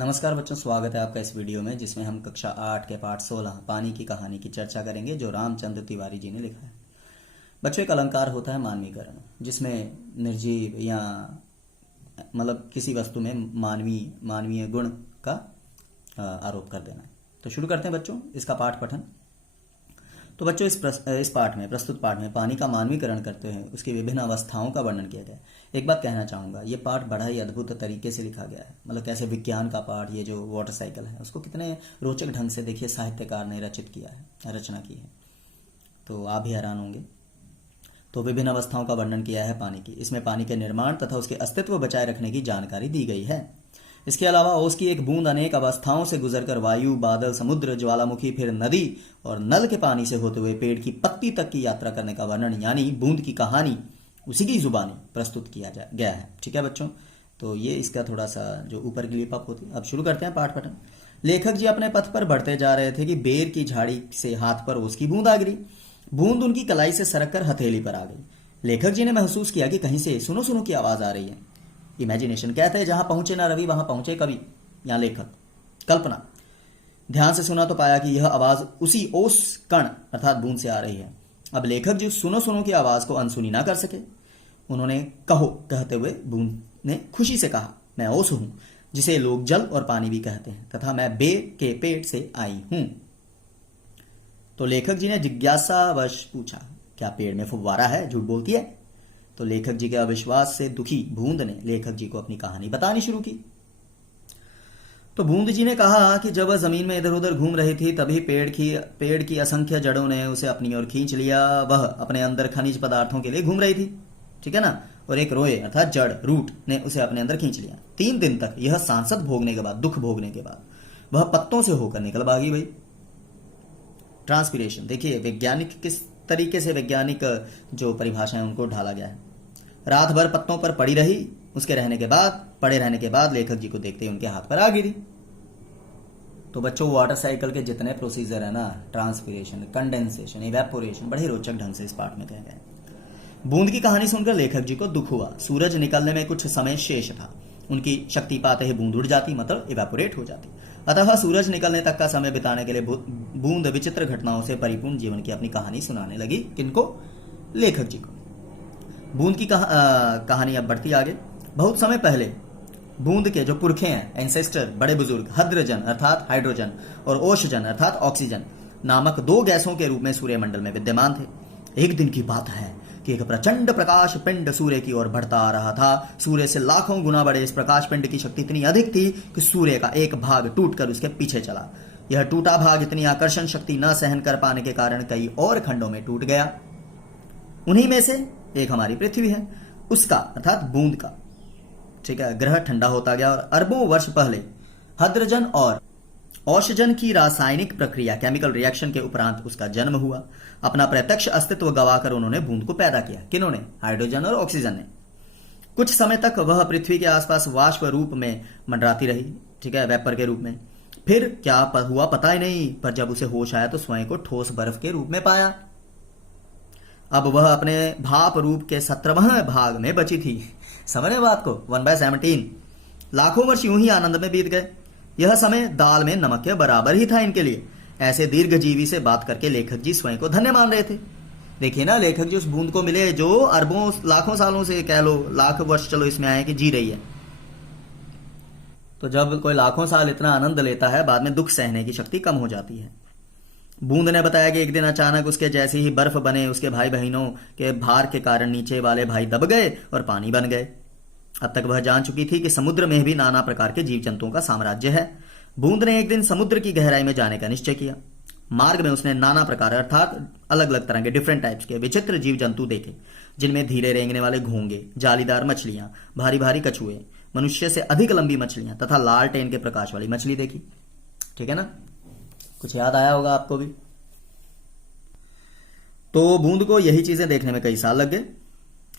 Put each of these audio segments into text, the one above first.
नमस्कार बच्चों, स्वागत है आपका इस वीडियो में जिसमें हम कक्षा 8 के पाठ 16 पानी की कहानी की चर्चा करेंगे जो रामचंद्र तिवारी जी ने लिखा है। बच्चों, एक अलंकार होता है मानवीकरण, जिसमें निर्जीव या मतलब किसी वस्तु में मानवीय गुण का आरोप कर देना है। तो शुरू करते हैं बच्चों इसका पाठ पठन। तो बच्चों इस पाठ में प्रस्तुत पाठ में पानी का मानवीकरण करते हुए उसकी विभिन्न अवस्थाओं का वर्णन किया गया है। एक बात कहना चाहूँगा, ये पाठ बड़ा ही अद्भुत तरीके से लिखा गया है। मतलब कैसे विज्ञान का पाठ, ये जो वाटर साइकिल है उसको कितने रोचक ढंग से देखिए साहित्यकार ने रचना की है। तो आप भी हैरान होंगे। तो विभिन्न अवस्थाओं का वर्णन किया है पानी की। इसमें पानी के निर्माण तथा उसके अस्तित्व बचाए रखने की जानकारी दी गई है। इसके अलावा ओस की एक बूंद अनेक अवस्थाओं से गुजरकर वायु, बादल, समुद्र, ज्वालामुखी, फिर नदी और नल के पानी से होते हुए पेड़ की पत्ती तक की यात्रा करने का वर्णन, यानी बूंद की कहानी उसी की जुबानी प्रस्तुत किया गया है। ठीक है बच्चों, तो ये इसका थोड़ा सा जो ऊपर की लिप अप होती है। अब शुरू करते हैं पाठ पठन। लेखक जी अपने पथ पर बढ़ते जा रहे थे कि बेर की झाड़ी से हाथ पर ओस की बूंद आ गिरी। बूंद उनकी कलाई से सरक कर हथेली पर आ गई। लेखक जी ने महसूस किया कि कहीं से सुनो सुनो की आवाज आ रही है। इमेजिनेशन कहते हैं जहां पहुंचे ना रवि वहां पहुंचे कवि या लेखक। कल्पना। ध्यान से सुना तो पाया कि यह आवाज उसी ओस कण अर्थात बूंद से आ रही है। अब लेखक जी सुनो सुनो की आवाज को अनसुनी ना कर सके। उन्होंने कहो कहते हुए बूंद ने खुशी से कहा, मैं ओस हूं जिसे लोग जल और पानी भी कहते हैं तथा मैं बेर के पेट से आई हूं। तो लेखक जी ने जिज्ञासावश पूछा, क्या पेड़ में फुव्वारा है? झूठ बोलती है? तो लेखक जी के अविश्वास से दुखी बूंद ने लेखक जी को अपनी कहानी बतानी शुरू की। तो बूंद जी ने कहा कि जब वह जमीन में इधर उधर घूम रही थी तभी पेड़ की असंख्य जड़ों ने उसे अपनी ओर खींच लिया। वह अपने अंदर खनिज पदार्थों के लिए घूम रही थी, ठीक है ना, और एक रोए अर्थात जड़ रूट ने उसे अपने अंदर खींच लिया। 3 दिन तक यह सांसद भोगने के बाद, दुख भोगने के बाद वह पत्तों से होकर निकल भागी भाई। ट्रांसपीरेशन देखिए वैज्ञानिक किस तरीके से वैज्ञानिक जो परिभाषाएं उनको ढाला गया है। रात भर पत्तों पर पड़ी रही, उसके पड़े रहने के बाद लेखक जी को देखते ही उनके हाथ पर आ गिरी। तो बच्चों वाटर साइकिल के जितने प्रोसीजर है ना, ट्रांसपीरेशन, कंडेंसेशन, इवेपोरेशन, बड़े रोचक ढंग से इस पाठ में कहे गए। बूंद की कहानी सुनकर लेखक जी को दुख हुआ। सूरज निकलने में कुछ समय शेष था। उनकी शक्ति पाते ही बूंद उड़ जाती, मतलब इवेपोरेट हो जाती। अतः सूरज निकलने तक का समय बिताने के लिए बूंद विचित्र घटनाओं से परिपूर्ण जीवन की अपनी कहानी सुनाने लगी। किनको? लेखक जी को। बूंद की कहानी अब बढ़ती आगे। बहुत समय पहले बूंद के जो पुरखे हैं, एंसेस्टर, बड़े बुजुर्ग, हद्रजन अर्थात हाइड्रोजन और ओशजन अर्थात ऑक्सीजन नामक 2 गैसों के रूप में सूर्यमंडल में विद्यमान थे। एक दिन की बात है कि एक प्रचंड प्रकाश पिंड सूर्य की ओर बढ़ता आ रहा था। सूर्य से लाखों गुना बड़े इस प्रकाश पिंड की शक्ति इतनी अधिक थी कि सूर्य का एक भाग टूटकर उसके पीछे चला। यह टूटा भाग इतनी आकर्षण शक्ति न सहन कर पाने के कारण कई और खंडों में टूट गया। उन्हीं में से एक हमारी पृथ्वी है, उसका अर्थात बूंद का, ठीक है, ग्रह ठंडा होता गया और अरबों वर्ष पहले हद्रजन और औषजन की रासायनिक प्रक्रिया, केमिकल रिएक्शन के उपरांत उसका जन्म हुआ। अपना प्रत्यक्ष अस्तित्व गवाकर उन्होंने बूंद को पैदा किया। किन्होंने? हाइड्रोजन और ऑक्सीजन ने। कुछ समय तक वह पृथ्वी के आसपास वाष्प रूप में मंडराती रही, ठीक है, वेपर के रूप में। फिर क्या हुआ पता ही नहीं, पर जब उसे होश आया तो स्वयं को ठोस बर्फ के रूप में पाया। अब वह अपने भाप रूप के 17वें भाग में बची थी। समझे बात को? 1/17। लाखों वर्ष यूं ही आनंद में बीत गए। यह समय दाल में नमक के बराबर ही था इनके लिए। ऐसे दीर्घजीवी से बात करके लेखक जी स्वयं को धन्य मान रहे थे। देखिए ना, लेखक जी उस बूंद को मिले जो अरबों लाखों सालों से, कह लो लाख वर्ष चलो इसमें आए कि जी रही है। तो जब कोई लाखों साल इतना आनंद लेता है, बाद में दुख सहने की शक्ति कम हो जाती है। बूंद ने बताया कि एक दिन अचानक उसके जैसे ही बर्फ बने उसके भाई बहनों के भार के कारण नीचे वाले भाई दब गए और पानी बन गए। अब तक वह जान चुकी थी कि समुद्र में भी नाना प्रकार के जीव जंतुओं का साम्राज्य है। बूंद ने एक दिन समुद्र की गहराई में जाने का निश्चय किया। मार्ग में उसने नाना प्रकार अर्थात अलग अलग तरह के डिफरेंट टाइप्स के विचित्र जीव जंतु देखे, जिनमें धीरे रेंगने वाले घोंगे, जालीदार मछलियां, भारी भारी कछुए, मनुष्य से अधिक लंबी मछलियां तथा लालटेन के प्रकाश वाली मछली देखी। ठीक है ना, कुछ याद आया होगा आपको भी। तो बूंद को यही चीजें देखने में कई साल लग गए।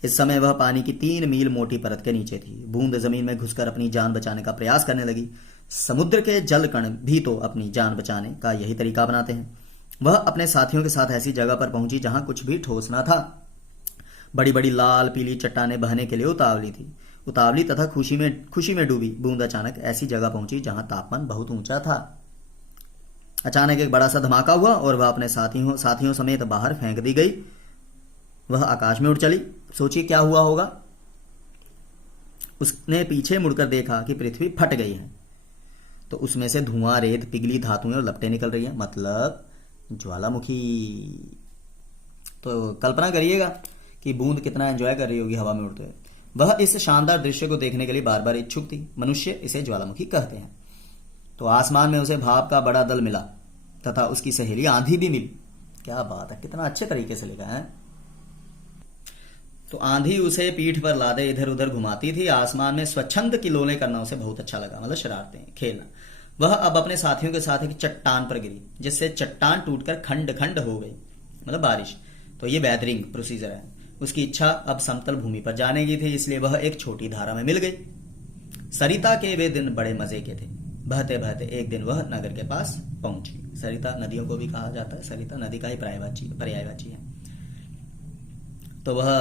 इस समय वह पानी की 3 मील मोटी परत के नीचे थी। बूंद जमीन में घुसकर अपनी जान बचाने का प्रयास करने लगी। समुद्र के जल कण भी तो अपनी जान बचाने का यही तरीका बनाते हैं। वह अपने साथियों के साथ ऐसी जगह पर पहुंची जहां कुछ भी ठोस न था। बड़ी बड़ी लाल पीली चट्टानें बहने के लिए उतावली थी। उतावली तथा खुशी में डूबी बूंद अचानक ऐसी जगह पहुंची जहां तापमान बहुत ऊंचा था। अचानक एक बड़ा सा धमाका हुआ और वह अपने साथियों समेत बाहर फेंक दी गई। वह आकाश में उड़ चली। सोचिए क्या हुआ होगा। उसने पीछे मुड़कर देखा कि पृथ्वी फट गई है। तो उसमें से धुआं, रेत, पिघली धातुएं और लपटें निकल रही हैं, मतलब ज्वालामुखी। तो कल्पना करिएगा कि बूंद कितना एंजॉय कर रही होगी हवा में उड़ते हुए। वह इस शानदार दृश्य को देखने के लिए बार बार इच्छुक थी। मनुष्य इसे ज्वालामुखी कहते हैं। तो आसमान में उसे भाप का बड़ा दल मिला तथा उसकी सहेली आंधी भी मिली। क्या बात है, कितना अच्छे तरीके से लिखा है। तो आंधी उसे पीठ पर लादे इधर उधर घुमाती थी। आसमान में स्वच्छंद किलोले करना उसे बहुत अच्छा लगा, मतलब शरारतें खेलना। वह अब अपने साथियों के साथ एक चट्टान पर गिरी जिससे चट्टान टूटकर खंड खंड हो गई, मतलब बारिश। तो ये वेदरिंग प्रोसीजर है। उसकी इच्छा अब समतल भूमि पर जाने की थी, इसलिए वह एक छोटी धारा में मिल गई। सरिता के वे दिन बड़े मजे के थे। बहते बहते एक दिन वह नगर के पास पहुंची। सरिता नदियों को भी कहा जाता है, सरिता नदी का ही पर्यायवाची है। तो वह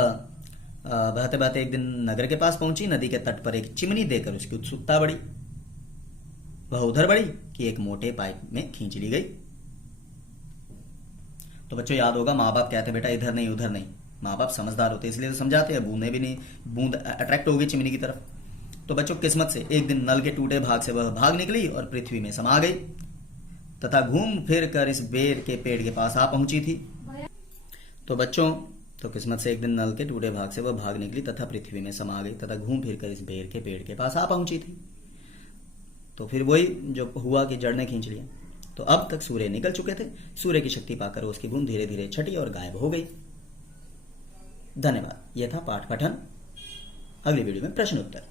बहते बहते एक दिन नगर के पास पहुंची। नदी के तट पर एक चिमनी देकर उसकी उत्सुकता बढ़ी। वह उधर बढ़ी कि एक मोटे पाइप में खींच ली गई। तो बच्चों याद होगा, माँ बाप कहते बेटा इधर नहीं उधर नहीं। माँ बाप समझदार होते इसलिए तो समझाते हैं, बूंदे भी नहीं, बूंद अट्रैक्ट होगी चिमनी की तरफ। तो बच्चों किस्मत से एक दिन नल के टूटे भाग से वह भाग निकली और पृथ्वी में समा गई तथा घूम फिर कर इस बेर के पेड़ के पास आ पहुंची थी। तो बच्चों किस्मत से एक दिन नल के टूटे भाग से वह भाग निकली तथा पृथ्वी में समा गई तथा घूम फिर कर इस बेर के पेड़ के पास आ पहुंची थी। तो फिर वही जो हुआ कि जड़ ने खींच लिया। तो अब तक सूर्य निकल चुके थे। सूर्य की शक्ति पाकर उसकी बूंद धीरे धीरे छटी और गायब हो गई। धन्यवाद। यह था पाठ पठन। अगली वीडियो में प्रश्न उत्तर।